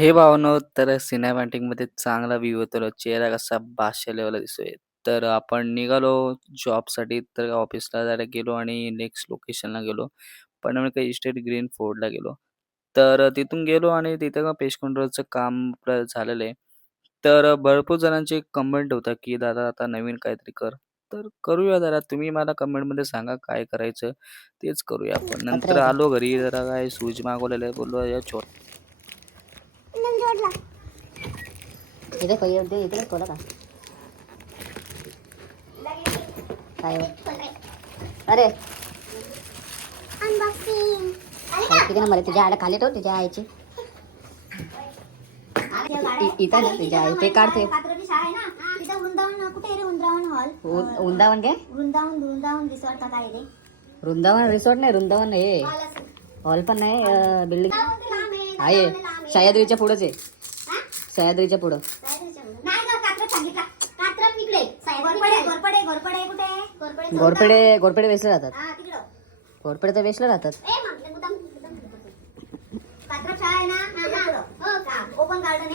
हे भावनो तर सिनेमॅटिकमध्ये चांगला व्ह्यू होतो. चेहरा कसा बादशा लेवलला दिसतोय. तर आपण निघालो जॉबसाठी तर ऑफिसला जायला गेलो आणि नेक्स्ट लोकेशनला गेलो. पनवेल इस्टेट ग्रीन फोर्टला गेलो. तर तिथून गेलो आणि तिथं का पेस्ट कंट्रोलचं काम आपलं झालेलं आहे. तर भरपूर जणांची कमेंट होता, की "दादा आता नवीन काहीतरी कर." तर करूया जरा. तुम्ही मला कमेंटमध्ये सांगा काय करायचं तेच करूया आपण. नंतर पत्र्याचं आलो घरी जरा काय शूज मागवलेले बोललो या इथे पहिलं दे इकडे थोडा का काय हो? अरे किती नंबर आहे तुझ्या आईला खाली ठेव तुझ्या आईची इथं ना तुझ्या आई ते काढते वृंदावन काय वृंदावन रिसॉर्ट नाही वृंदावन हे हॉल पण नाही बिल्डिंग आहे सह्याद्रीच्या पुढंच आहे सह्याद्रीच्या पुढं घोरपडे वेसले राहतात घोरपडे तर वेसले राहतात ओपन गार्डन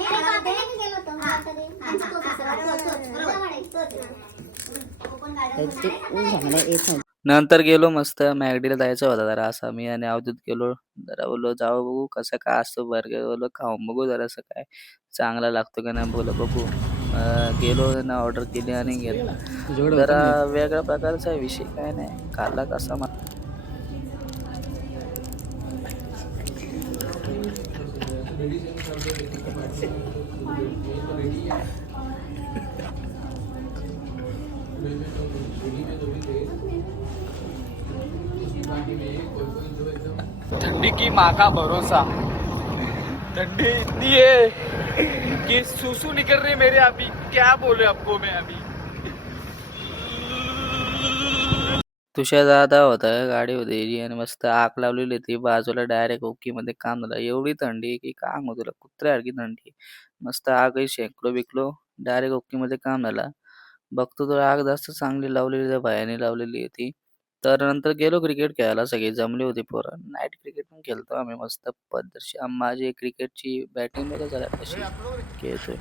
नंतर गेलो मस्त मॅगडीला जायचं होता जरा असं मी आणि अवधूत गेलो जरा बोललो जाऊ बघू कसं काय असतो बर्गर बोललो खाऊन बघू जरा असं काय चांगला लागतो का नाही बोल बघू गेलो ना ऑर्डर केली आणि गेलो जरा वेगळ्या प्रकारचा विषय काय नाही खाल्ला कसा ठंडी की माँ का भरोसा ठंडी इतनी है कि सूसू निकल रही है मेरे अभी क्या बोले आपको मैं अभी तुषार दादा होता गाडी होती आणि मस्त आग लावलेली होती बाजूला डायरेक्ट ओकीमध्ये काम झालं एवढी थंडी आहे की काम होतं कुत्र्यासारखी थंडी मस्त आगही शेकलो बिकलो डायरेक्ट ओकीमध्ये काम झालं बघतो तर आग जास्त चांगली लावलेली त्या बायाने लावलेली होती तर नंतर गेलो क्रिकेट खेळायला सगळी जमली होती पोरं नाईट क्रिकेट पण खेळतो आम्ही मस्त पद्धतशीर माझी क्रिकेटची बॅटिंग बघा जरा कशी खेळतोय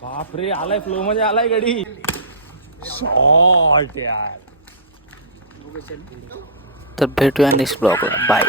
बापरे आलाय फ्लो मध्ये आलाय गडी शॉट यार तर भेटूया नेक्स्ट ब्लॉगला बाय